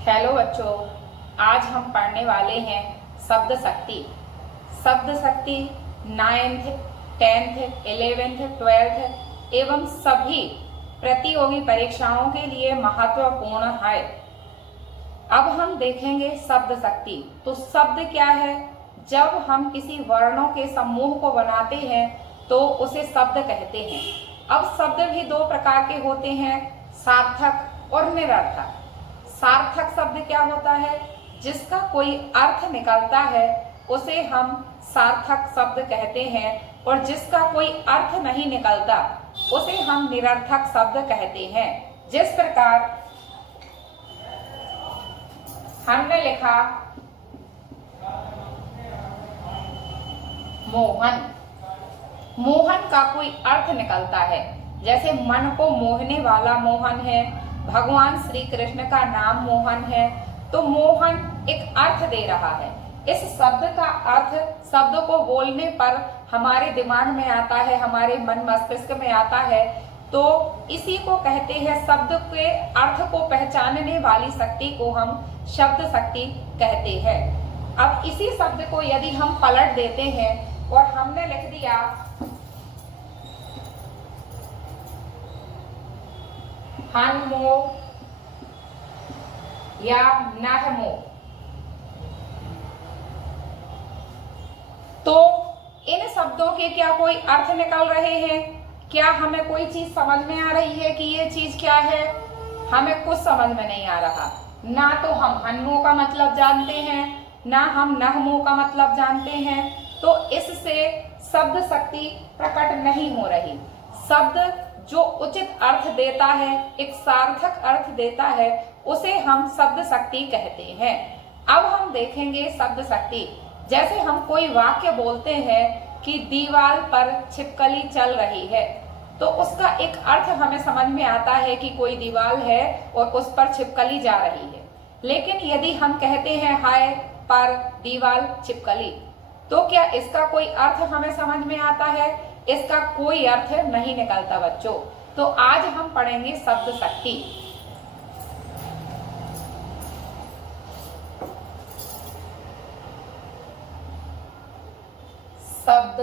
Hello बच्चों, आज हम पढ़ने वाले हैं शब्द शक्ति। शब्द शक्ति 9th, 10th, 11th, 12th एवं सभी प्रतियोगी परीक्षाओं के लिए महत्वपूर्ण है। अब हम देखेंगे शब्द शक्ति। तो शब्द क्या है? जब हम किसी वर्णों के समूह को बनाते हैं तो उसे शब्द कहते हैं। अब शब्द भी दो प्रकार के होते हैं, सार्थक और निरर्थक। सार्थक शब्द क्या होता है? जिसका कोई अर्थ निकलता है उसे हम सार्थक शब्द कहते हैं, और जिसका कोई अर्थ नहीं निकलता उसे हम निरर्थक शब्द कहते हैं। जिस प्रकार हमने लिखा मोहन, मोहन का कोई अर्थ निकलता है, जैसे मन को मोहने वाला मोहन है, भगवान श्री कृष्ण का नाम मोहन है, तो मोहन एक अर्थ दे रहा है। इस शब्द का अर्थ शब्द को बोलने पर हमारे दिमाग में आता है, हमारे मन मस्तिष्क में आता है, तो इसी को कहते हैं, शब्द के अर्थ को पहचानने वाली शक्ति को हम शब्द शक्ति कहते हैं। अब इसी शब्द को यदि हम पलट देते हैं और हमने लिख दिया हनमो या नहमो, तो इन शब्दों के क्या कोई अर्थ निकल रहे हैं? क्या हमें कोई चीज समझ में आ रही है कि ये चीज क्या है? हमें कुछ समझ में नहीं आ रहा। ना तो हम हनमो का मतलब जानते हैं, ना हम नहमो का मतलब जानते हैं, तो इससे शब्द शक्ति प्रकट नहीं हो रही। शब्द जो उचित अर्थ देता है, एक सार्थक अर्थ देता है, उसे हम शब्द शक्ति कहते हैं। अब हम देखेंगे शब्द शक्ति। जैसे हम कोई वाक्य बोलते हैं कि दीवार पर छिपकली चल रही है, तो उसका एक अर्थ हमें समझ में आता है कि कोई दीवार है और उस पर छिपकली जा रही है। लेकिन यदि हम कहते हैं हाय पर दीवार छिपकली, तो क्या इसका कोई अर्थ हमें समझ में आता है? इसका कोई अर्थ नहीं निकलता बच्चों। तो आज हम पढ़ेंगे शब्द शक्ति। शब्द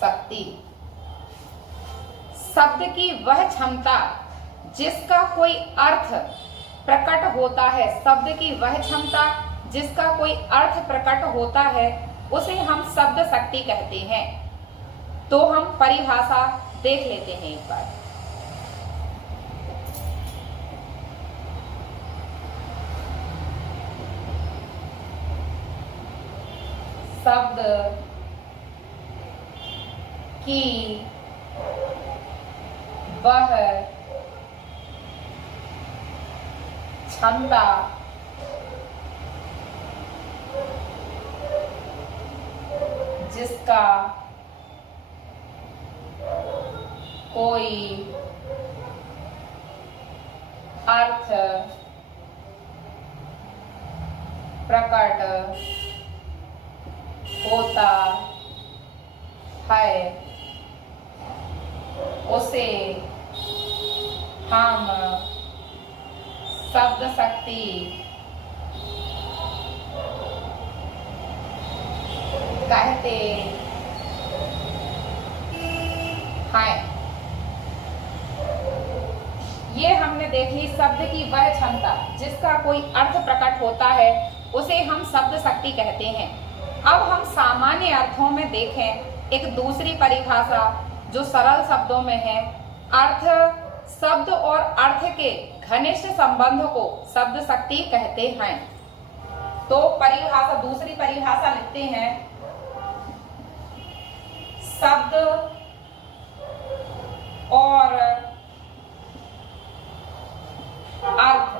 शक्ति, शब्द की वह क्षमता जिसका कोई अर्थ प्रकट होता है, शब्द की वह क्षमता जिसका कोई अर्थ प्रकट होता है, उसे हम शब्द शक्ति कहते हैं। तो हम परिभाषा देख लेते हैं एक बार। शब्द की वह क्षमता जिसका कोई अर्थ प्रकट होता है, उसे हम शब्द शक्ति कहते हैं। ये हमने देख ली शब्द की वह क्षमता जिसका कोई अर्थ प्रकट होता है, उसे हम शब्द शक्ति कहते हैं। अब हम सामान्य अर्थों में देखें एक दूसरी परिभाषा जो सरल शब्दों में है। अर्थ, शब्द और अर्थ के घनिष्ठ संबंध को शब्द शक्ति कहते हैं। तो परिभाषा, दूसरी परिभाषा लिखते हैं। शब्द और अर्थ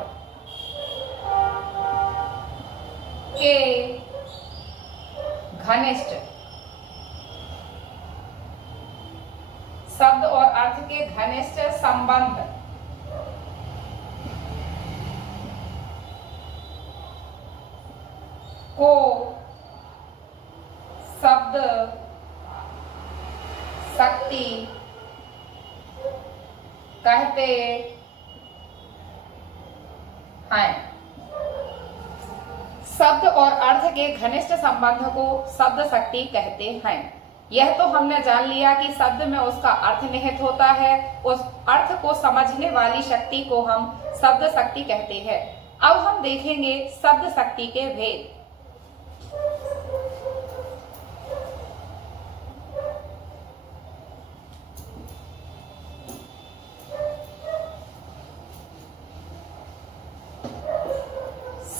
के घनिष्ठ, शब्द और अर्थ के घनिष्ठ संबंध को शब्द शक्ति कहते हैं। शब्द और अर्थ के घनिष्ठ संबंध को शब्द शक्ति कहते हैं। यह तो हमने जान लिया कि शब्द में उसका अर्थ निहित होता है, उस अर्थ को समझने वाली शक्ति को हम शब्द शक्ति कहते हैं। अब हम देखेंगे शब्द शक्ति के भेद।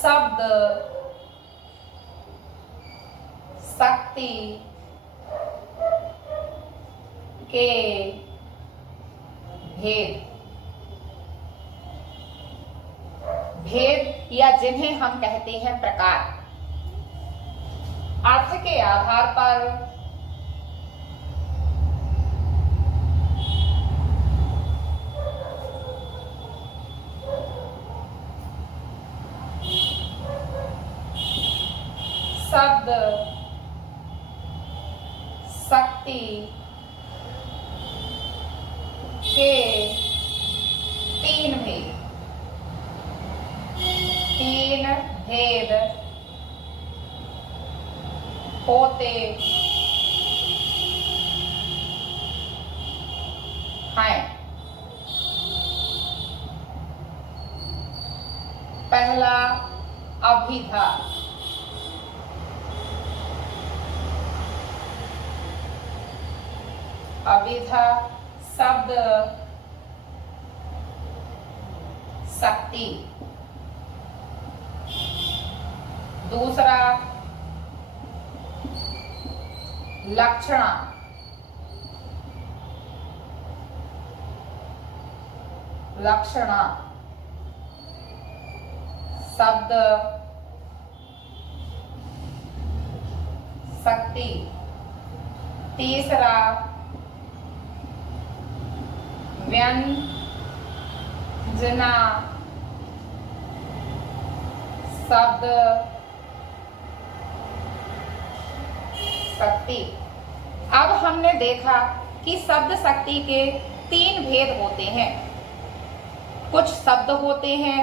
शब्द शक्ति के भेद। भेद या जिन्हें हम कहते हैं प्रकार। अर्थ के आधार पर शब्द शक्ति के तीन भेद होते हैं। पहला अभिधा। अभिधा शब्द शक्ति। दूसरा लक्षण। लक्षण शब्द शक्ति। तीसरा व्यंजना शब्द शक्ति। अब हमने देखा कि शब्द शक्ति के तीन भेद होते हैं। कुछ शब्द होते हैं,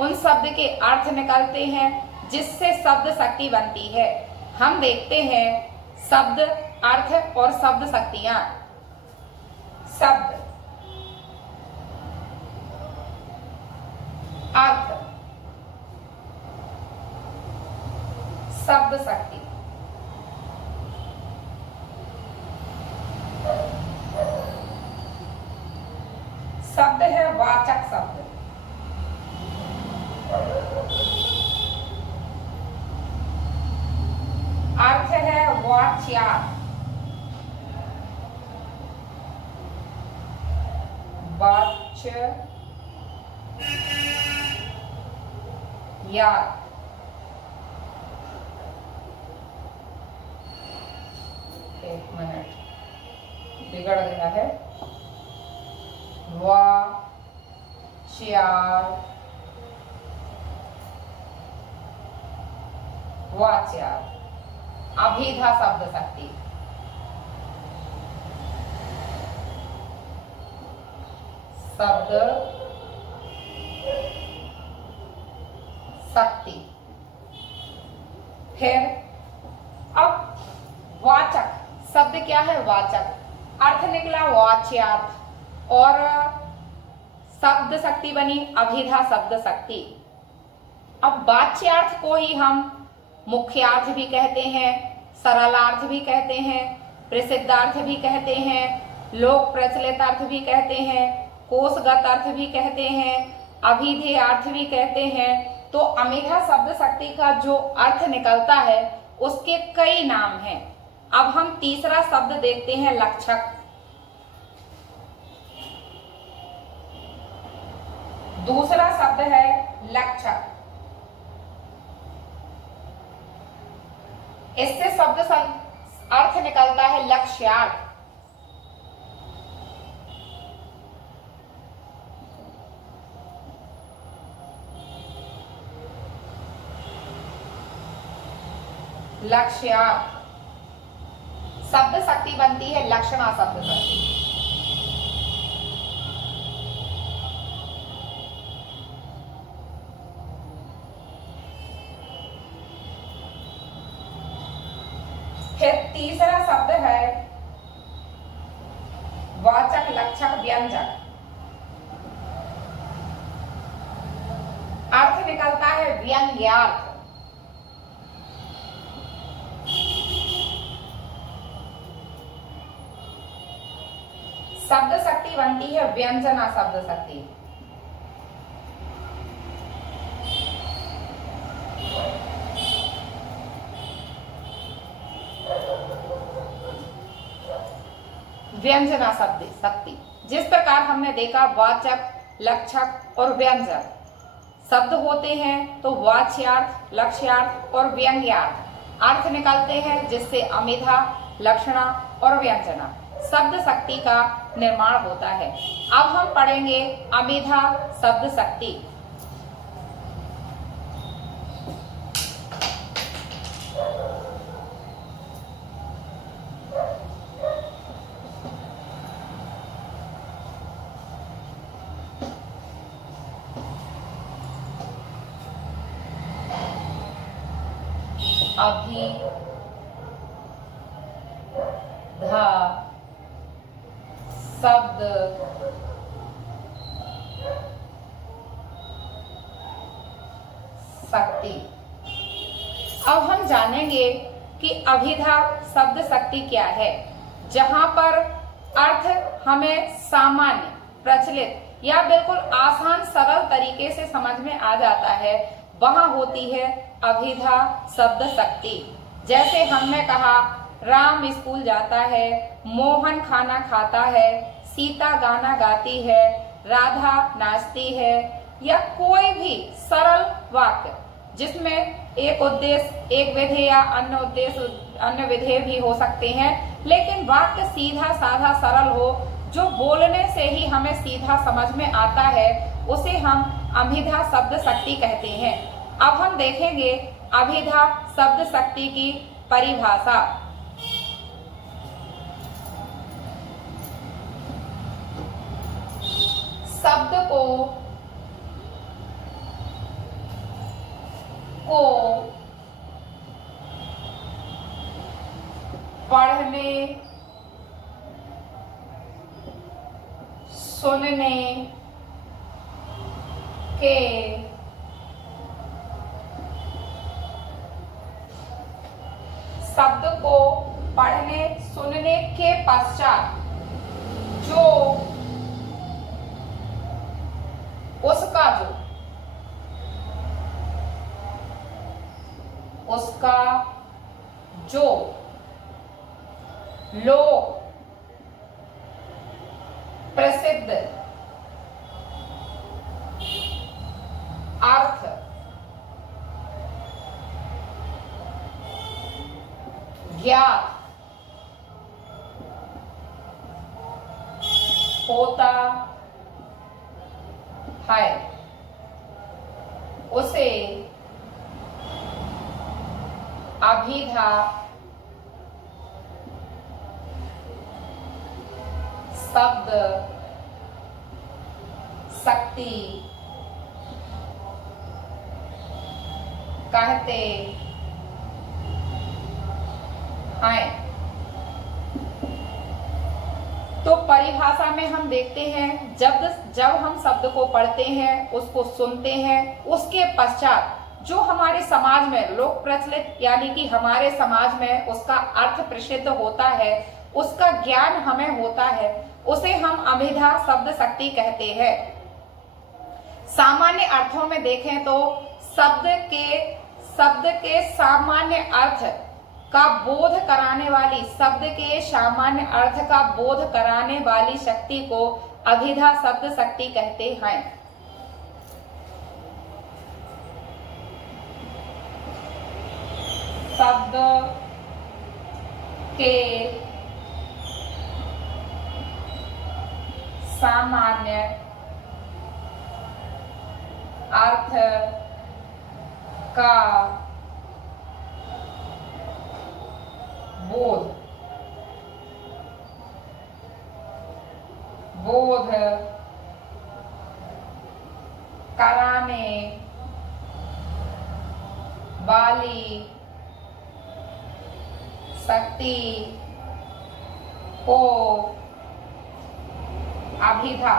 उन शब्द के अर्थ निकलते हैं जिससे शब्द शक्ति बनती है। हम देखते हैं शब्द अर्थ और शब्द शक्तियां। शब्द अर्थ शब्द शक्ति। शब्द है वाचक शब्द। अर्थ है वाच्यार्थ। वाच्य या एक मिनट बिगड़ गया है। वाच्यार्थ अभिधा शब्द शक्ति। शब्द शक्ति। फिर अब वाचक शब्द क्या है? वाचक। अर्थ निकला वाच्यार्थ और शब्द शक्ति बनी अभिधा शब्द शक्ति। अब वाच्यार्थ को ही हम मुख्यार्थ भी कहते हैं, सरलार्थ भी कहते हैं, प्रसिद्धार्थ भी कहते हैं, लोक प्रचलित अर्थ भी कहते हैं, कोशगत अर्थ भी कहते हैं, अभिधेय अर्थ भी कहते हैं। तो अभिधा शब्द शक्ति का जो अर्थ निकलता है उसके कई नाम हैं। अब हम तीसरा शब्द देखते हैं लक्षक। दूसरा शब्द है लक्षक। इससे शब्द अर्थ निकलता है लक्ष्यार्थ। लक्ष्यार्थ शब्द शक्ति बनती है लक्षणा शब्द शक्ति। तीसरा शब्द है वाचक लक्षक व्यंजक। अर्थ निकलता है व्यंग्यार्थ। शब्द शक्ति बनती है व्यंजना शब्द शक्ति। व्यंजना शब्द शक्ति। जिस प्रकार हमने देखा वाचक, लक्षक और व्यंजक शब्द होते हैं, तो वाच्यार्थ, लक्ष्यार्थ और व्यंग्यार्थ अर्थ निकलते हैं, जिससे अमिधा, लक्षणा और व्यंजना शब्द शक्ति का निर्माण होता है। अब हम पढ़ेंगे अमिधा शब्द शक्ति। अभिधा शब्द शक्ति। अब हम जानेंगे कि अभिधा शब्द शक्ति क्या है। जहां पर अर्थ हमें सामान्य, प्रचलित या बिल्कुल आसान सरल तरीके से समझ में आ जाता है, वहां होती है अभिधा शब्द शक्ति। जैसे हमने कहा राम स्कूल जाता है, मोहन खाना खाता है, सीता गाना गाती है, राधा नाचती है, या कोई भी सरल वाक्य जिसमें एक उद्देश्य, एक विधेय या अन्य उद्देश्य, अन्य विधेय भी हो सकते हैं, लेकिन वाक्य सीधा साधा सरल हो, जो बोलने से ही हमें सीधा समझ में आता है, उसे हम अभिधा शब्द शक्ति कहते हैं। अब हम देखेंगे अभिधा शब्द शक्ति की परिभाषा। शब्द को पढ़ने, सुनने के शब्द को पढ़ने सुनने के पश्चात जो उसका जो लोक प्रसिद्ध अर्थ ज्ञात होता है, उसे अभिधा शब्द शक्ति कहते हैं। तो परिभाषा में हम देखते हैं, जब हम शब्द को पढ़ते हैं, उसको सुनते हैं, उसके पश्चात जो हमारे समाज में लोक प्रचलित यानी कि हमारे समाज में उसका अर्थ प्रसिद्ध होता है, उसका ज्ञान हमें होता है, उसे हम अभिधा शब्द शक्ति कहते हैं। सामान्य अर्थों में देखें तो शब्द के सामान्य अर्थ का बोध कराने वाली, शब्द के सामान्य अर्थ का बोध कराने वाली शक्ति को अभिधा शब्द शक्ति कहते हैं। शब्द के सामान्य अर्थ का बोध कराने वाली शक्ति को अभिधा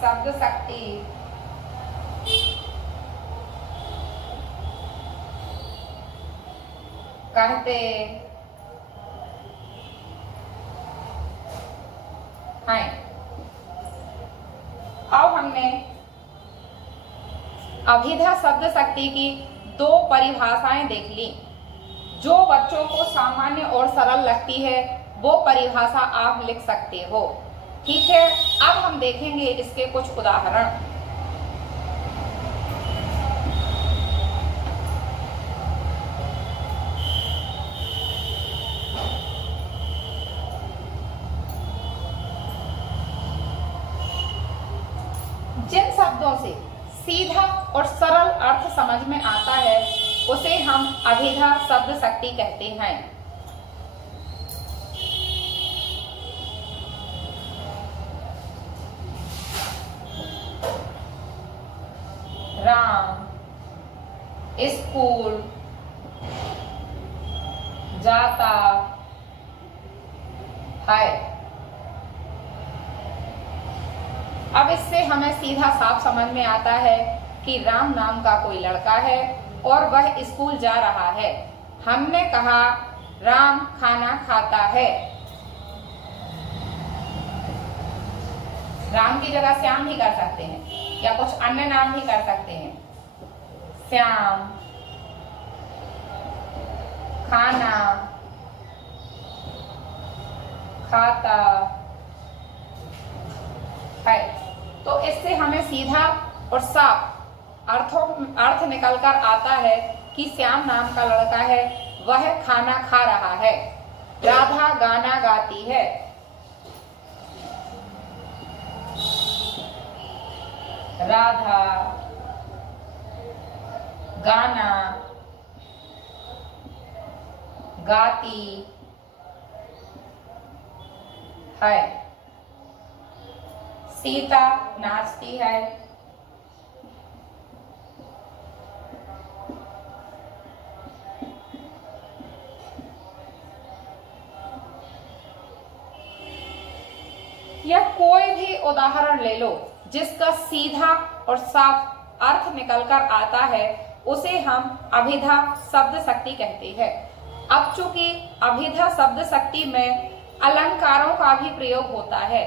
शब्द शक्ति कहते हैं। अब हमने अभिधा शब्द शक्ति की दो परिभाषाएं देख ली। जो बच्चों को सामान्य और सरल लगती है वो परिभाषा आप लिख सकते हो। ठीक है, अब हम देखेंगे इसके कुछ उदाहरण। जिन शब्दों से सीधा और सरल अर्थ समझ में आता है उसे हम अभिधा शब्द शक्ति कहते हैं। राम स्कूल जाता है। अब इससे हमें सीधा साफ समझ में आता है कि राम नाम का कोई लड़का है और वह स्कूल जा रहा है। हमने कहा राम खाना खाता है। राम की जगह श्याम भी कर सकते हैं या कुछ अन्य नाम भी कर सकते हैं। श्याम खाना खाता है। तो इससे हमें सीधा और साफ अर्थ निकल कर आता है कि श्याम नाम का लड़का है, वह खाना खा रहा है। राधा गाना गाती है। राधा गाना गाती है। सीता नाचती है। या कोई भी उदाहरण ले लो जिसका सीधा और साफ अर्थ निकलकर आता है उसे हम अभिधा शब्द शक्ति कहते हैं। अब चूंकि अभिधा शब्द शक्ति में अलंकारों का भी प्रयोग होता है,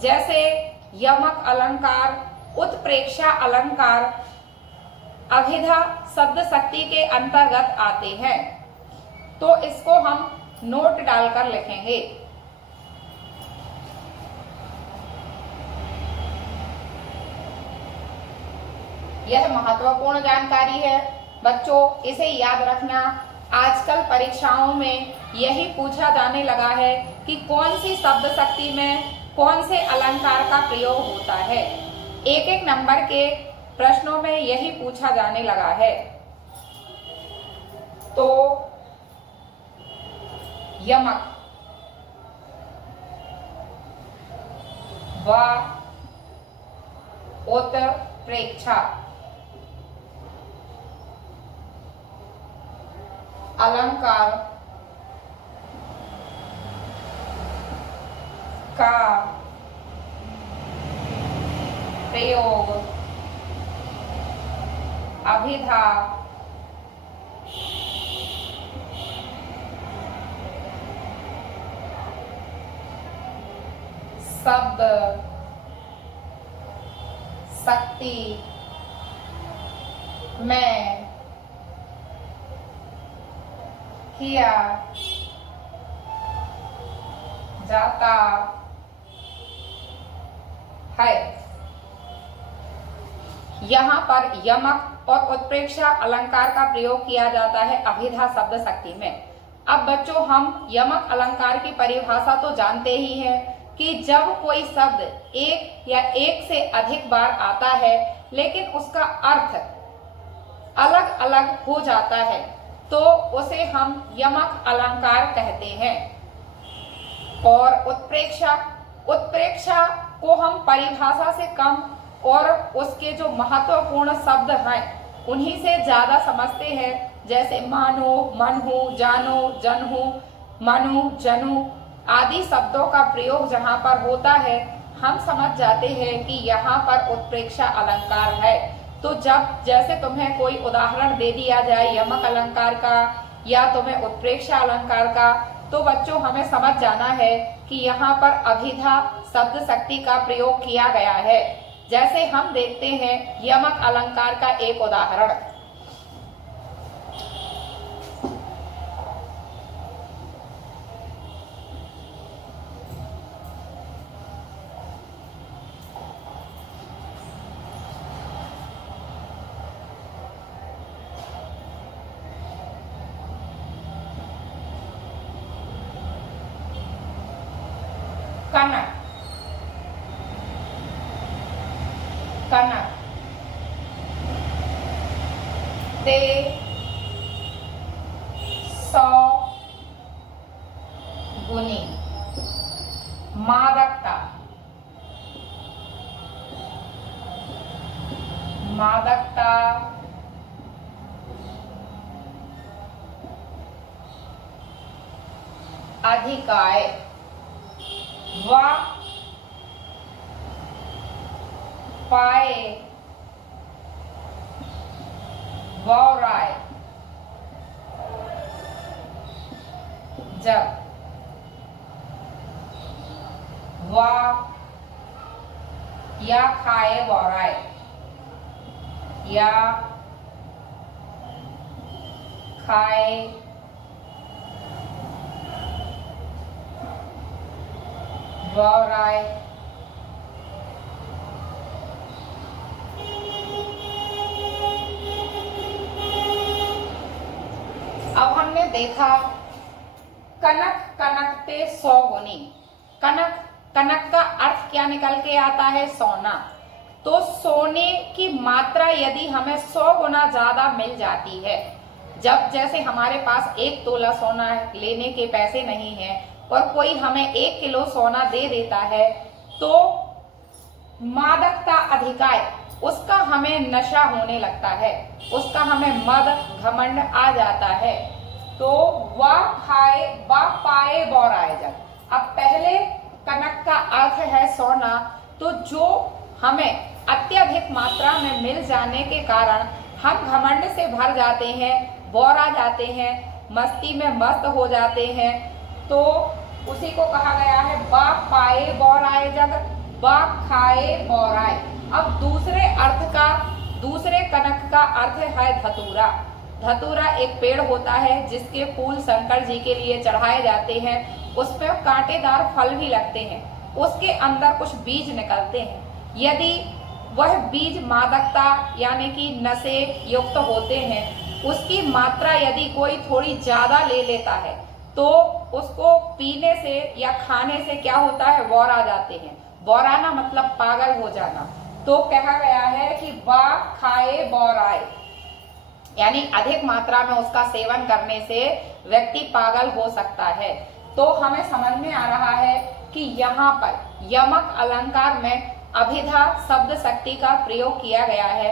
जैसे यमक अलंकार, उत्प्रेक्षा अलंकार अभिधा शब्द शक्ति के अंतर्गत आते हैं। तो इसको हम नोट डालकर लिखेंगे। यह महत्वपूर्ण जानकारी है बच्चों, इसे याद रखना। आजकल परीक्षाओं में यही पूछा जाने लगा है कि कौन सी शब्द शक्ति में कौन से अलंकार का प्रयोग होता है। एक एक नंबर के प्रश्नों में यही पूछा जाने लगा है। तो यमक व उत्प्रेक्षा अलंकार का प्रयोग अभिधा शब्द शक्ति में किया जाता है। यहाँ पर यमक और उत्प्रेक्षा अलंकार का प्रयोग किया जाता है अभिधा शब्द शक्ति में। अब बच्चों, हम यमक अलंकार की परिभाषा तो जानते ही हैं कि जब कोई शब्द एक या एक से अधिक बार आता है लेकिन उसका अर्थ अलग अलग हो जाता है तो उसे हम यमक अलंकार कहते हैं। और उत्प्रेक्षा को हम परिभाषा से कम और उसके जो महत्वपूर्ण शब्द हैं उन्हीं से ज्यादा समझते हैं। जैसे मानो, मन हो, जानो, जन हो, मनु, जनु आदि शब्दों का प्रयोग जहाँ पर होता है हम समझ जाते हैं कि यहाँ पर उत्प्रेक्षा अलंकार है। तो जब जैसे तुम्हें कोई उदाहरण दे दिया जाए यमक अलंकार का या तुम्हें उत्प्रेक्षा अलंकार का, तो बच्चों हमें समझ जाना है कि यहाँ पर अभिधा शब्द शक्ति का प्रयोग किया गया है। जैसे हम देखते हैं यमक अलंकार का एक उदाहरण, कनक, कनक, ते, सौ गुनी, मादकता, मादकता, अधिकाय, वा पाए, वौराय, जब, वा या खाए वौराय, या खाए वौराय, अब हमने देखा कनक, कनकते 100 गुनी। कनक, कनक का अर्थ क्या निकल के आता है? सोना। तो सोने की मात्रा यदि हमें 100 गुना ज्यादा मिल जाती है, जब जैसे हमारे पास 1 तोला सोना लेने के पैसे नहीं है और कोई हमें 1 किलो सोना दे देता है, तो मादकता अधिकाय, उसका हमें नशा होने लगता है, उसका हमें मद घमंड आ जाता है। तो वा खाए, वा पाए बौराए जब। अब पहले कनक का अर्थ है सोना, तो जो हमें अत्यधिक मात्रा में मिल जाने के कारण हम घमंड से भर जाते हैं, बौरा जाते हैं, मस्ती में मस्त हो जाते हैं, तो उसी को कहा गया है बा पाए बौराए जग, बा खाए बौराए। अब दूसरे कनक का अर्थ है धतूरा। धतूरा एक पेड़ होता है जिसके फूल शंकर जी के लिए चढ़ाए जाते हैं, उसपे कांटेदार फल भी लगते हैं, उसके अंदर कुछ बीज निकलते हैं। यदि वह बीज मादकता यानी कि नशे युक्त होते हैं, उसकी मात्रा यदि कोई थोड़ी ज्यादा ले लेता है, तो उसको पीने से या खाने से क्या होता है? बौरा जाते हैं। बौराना मतलब पागल हो जाना। तो कहा गया है कि बा खाए बौराए, यानी अधिक मात्रा में उसका सेवन करने से व्यक्ति पागल हो सकता है। तो हमें समझ में आ रहा है कि यहाँ पर यमक अलंकार में अभिधा शब्द शक्ति का प्रयोग किया गया है।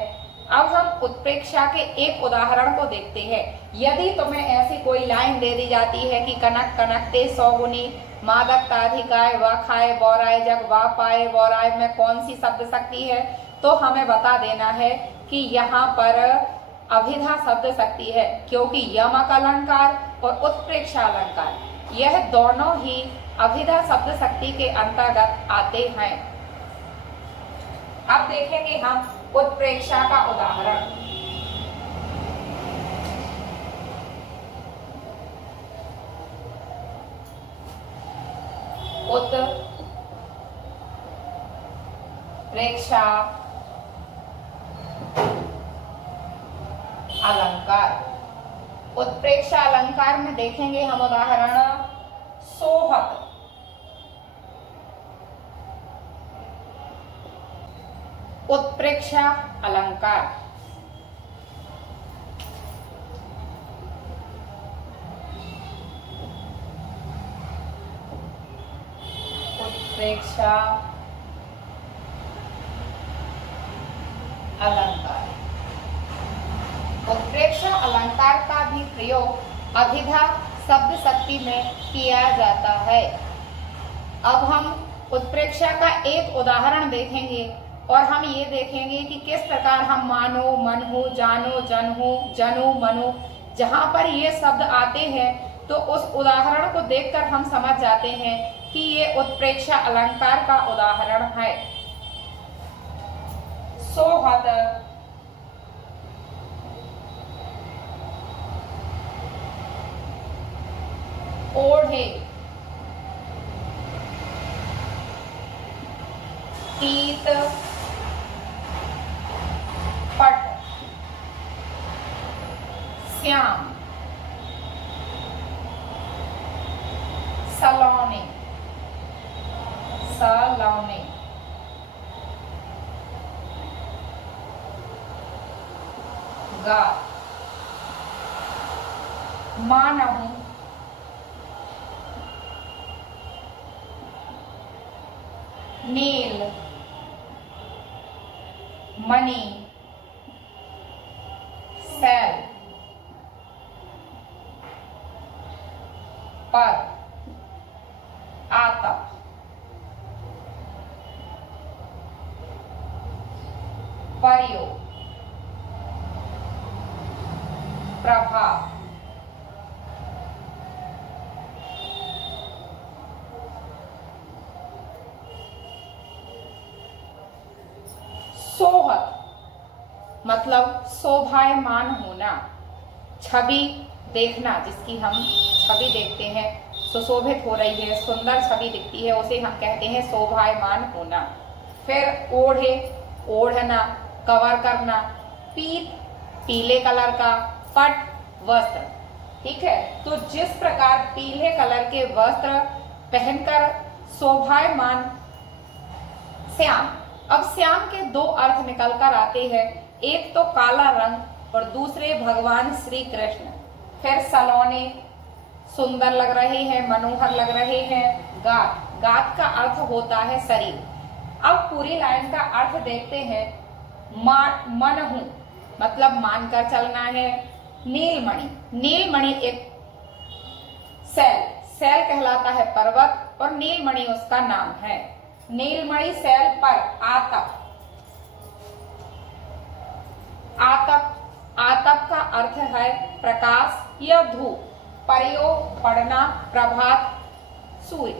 अब हम उत्प्रेक्षा के एक उदाहरण को देखते हैं। यदि तुम्हें ऐसी कोई लाइन दे दी जाती है कि कनक, कनकते 100 गुनी, मादकता अधिकाय, वा खाए बौराए जग, वा पाए बौराए में कौन सी शब्द शक्ति है, तो हमें बता देना है कि यहाँ पर अभिधा शब्द शक्ति है, क्योंकि यमक अलंकार और उत्प्रेक्षा अलंकार यह दोनों ही अभिधा शब्द शक्ति के अंतर्गत आते हैं। अब देखेंगे हम उत्प्रेक्षा का उदाहरण। उत्प्रेक्षा अलंकार। उत्प्रेक्षा अलंकार में देखेंगे हम उदाहरण सोहत। उत्प्रेक्षा अलंकार। उत्प्रेक्षा अलंकार। उत्प्रेक्षा अलंकार का भी प्रयोग अभिधा शब्द शक्ति में किया जाता है। अब हम उत्प्रेक्षा का एक उदाहरण देखेंगे और हम ये देखेंगे कि किस प्रकार हम मानो, मनहु, जानो, जनहु, जनु, मनु, जहां पर ये शब्द आते हैं तो उस उदाहरण को देखकर हम समझ जाते हैं कि ये उत्प्रेक्षा अलंकार का उदाहरण है। सोहत, ओढ़े, तीत, पट, श्याम, सलौने, सलौने, गात, मानहु, नील, मणि, सैल, पर, आतप, पर्यो, प्रभाव, सोहत मतलब शोभायमान होना, छवि देखना, जिसकी हम छवि देखते हैं सुशोभित हो रही है, सुंदर छवि दिखती है, उसे हम कहते हैं शोभायमान होना। फिर ओढ़े, ओढ़ना, कवर करना, पीत, पीले कलर का, पट, वस्त्र। ठीक है, तो जिस प्रकार पीले कलर के वस्त्र पहनकर शोभायमान श्याम। अब श्याम के दो अर्थ निकल कर आते हैं, एक तो काला रंग और दूसरे भगवान श्री कृष्ण। फिर सलोने, सुंदर लग रहे हैं, मनोहर लग रहे हैं। गात, गात का अर्थ होता है शरीर। अब पूरी लाइन का अर्थ देखते हैं। मनहु मतलब मानकर चलना है। नीलमणि, नीलमणि एक सैल, सैल कहलाता है पर्वत और नीलमणि उसका नाम है। नीलमणि सैल पर, आतप, आतप, आतप का अर्थ है प्रकाश या धूप। प्रयोग पढ़ना, प्रभात, सूर्य।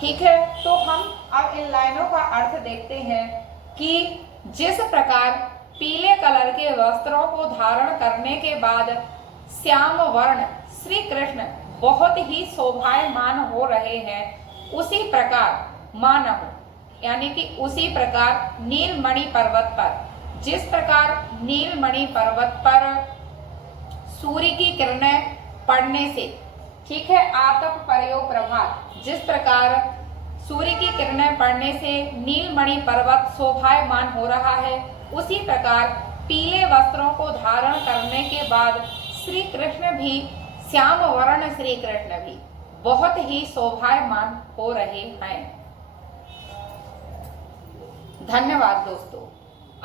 ठीक है, तो हम अब इन लाइनों का अर्थ देखते हैं कि जिस प्रकार पीले कलर के वस्त्रों को धारण करने के बाद श्याम वर्ण श्री कृष्ण बहुत ही शोभायमान हो रहे हैं, उसी प्रकार मानव यानी कि उसी प्रकार नीलमणि पर्वत पर, जिस प्रकार नीलमणि पर्वत पर सूर्य की किरणें पड़ने से, ठीक है, आतप, प्रयोग, प्रभात, जिस प्रकार सूर्य की किरणें पड़ने से नीलमणि पर्वत शोभायमान हो रहा है, उसी प्रकार पीले वस्त्रों को धारण करने के बाद श्री कृष्ण भी, श्याम वर्ण श्री कृष्ण भी बहुत ही शोभायमान हो रहे हैं। धन्यवाद दोस्तों।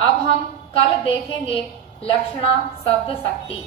अब हम कल देखेंगे लक्षणा शब्द शक्ति।